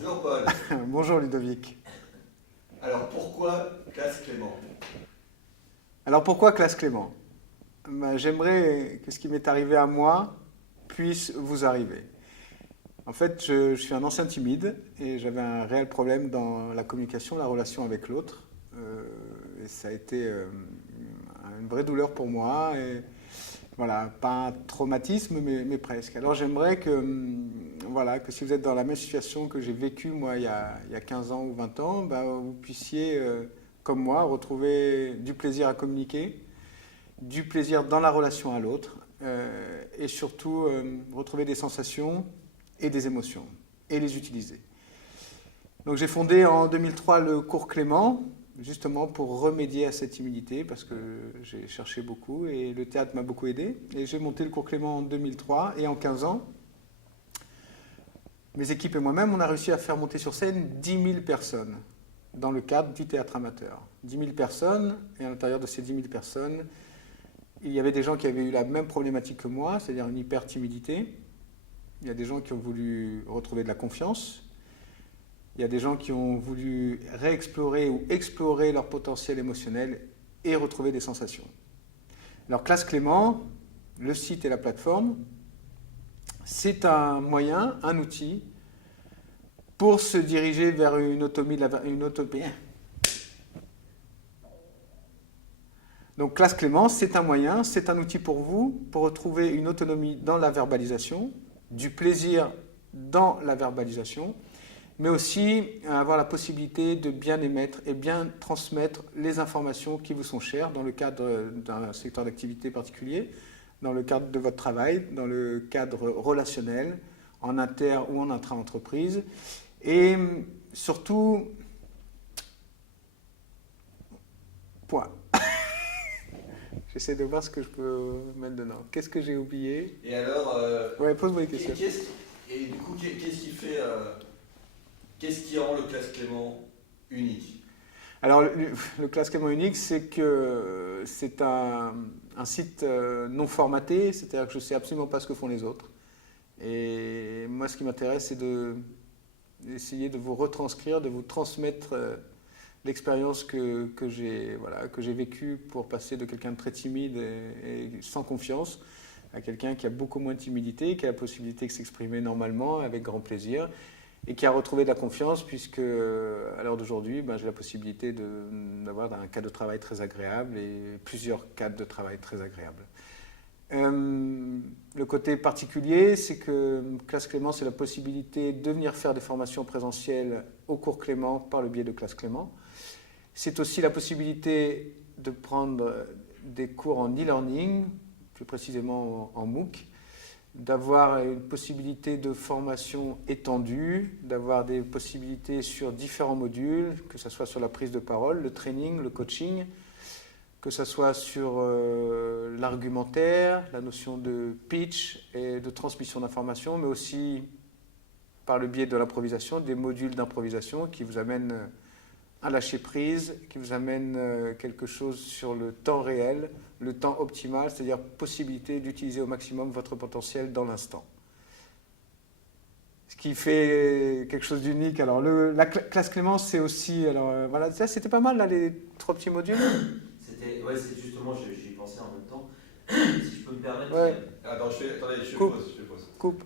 Bonjour Paul. Bonjour Ludovic. Alors pourquoi classe Clément? Alors pourquoi classe Clément? J'aimerais que ce qui m'est arrivé à moi puisse vous arriver. En fait, je suis un ancien timide et j'avais un réel problème dans la communication, la relation avec l'autre. Et ça a été une vraie douleur pour moi. Et voilà, pas un traumatisme, mais presque. Alors j'aimerais que, voilà, que si vous êtes dans la même situation que j'ai vécue moi il y a 15 ans ou 20 ans, vous puissiez, comme moi, retrouver du plaisir à communiquer, du plaisir dans la relation à l'autre, et surtout retrouver des sensations et des émotions, et les utiliser. Donc j'ai fondé en 2003 le cours Clément, justement pour remédier à cette timidité, parce que j'ai cherché beaucoup, et le théâtre m'a beaucoup aidé. Et j'ai monté le cours Clément en 2003, et en 15 ans, mes équipes et moi-même, on a réussi à faire monter sur scène 10 000 personnes, dans le cadre du théâtre amateur. 10 000 personnes, et à l'intérieur de ces 10 000 personnes, il y avait des gens qui avaient eu la même problématique que moi, c'est-à-dire une hyper-timidité. Il y a des gens qui ont voulu retrouver de la confiance. Il y a des gens qui ont voulu réexplorer ou explorer leur potentiel émotionnel et retrouver des sensations. Alors, Classe Clément, le site et la plateforme, c'est un moyen, un outil pour se diriger vers une autonomie. Donc, Classe Clément, c'est un moyen, c'est un outil pour vous, pour retrouver une autonomie dans la verbalisation, du plaisir dans la verbalisation, mais aussi avoir la possibilité de bien émettre et bien transmettre les informations qui vous sont chères dans le cadre d'un secteur d'activité particulier, dans le cadre de votre travail, dans le cadre relationnel, en inter ou en intra-entreprise. Et surtout, point. J'essaie de voir ce que je peux mettre dedans. Qu'est-ce que j'ai oublié? Et alors, ouais, pose-moi une question. Et du coup, qu'est-ce qui fait, qu'est-ce qui rend le classe Clément unique? Alors, le classe Clément unique, c'est que c'est un site non formaté, c'est-à-dire que je ne sais absolument pas ce que font les autres. Et moi, ce qui m'intéresse, c'est d'essayer de vous retranscrire, de vous transmettre l'expérience que j'ai vécue pour passer de quelqu'un de très timide et sans confiance à quelqu'un qui a beaucoup moins de timidité, qui a la possibilité de s'exprimer normalement, avec grand plaisir, et qui a retrouvé de la confiance, puisque à l'heure d'aujourd'hui, j'ai la possibilité d'avoir un cadre de travail très agréable et plusieurs cadres de travail très agréables. Le côté particulier, c'est que Classe Clément, c'est la possibilité de venir faire des formations présentielles au cours Clément par le biais de Classe Clément. C'est aussi la possibilité de prendre des cours en e-learning, plus précisément en MOOC, d'avoir une possibilité de formation étendue, d'avoir des possibilités sur différents modules, que ce soit sur la prise de parole, le training, le coaching, que ce soit sur l'argumentaire, la notion de pitch et de transmission d'informations, mais aussi par le biais de l'improvisation, des modules d'improvisation qui vous amènent à lâcher prise, qui vous amènent quelque chose sur le temps réel, le temps optimal, c'est-à-dire possibilité d'utiliser au maximum votre potentiel dans l'instant. Ce qui fait quelque chose d'unique. Alors, la classe Clément, c'est aussi... Alors, voilà, ça, c'était pas mal, là, les 3 petits modules. Ouais, c'est justement, j'y pensais en même temps. Si je peux me permettre. Ouais. Attends, je fais pause. Coupe.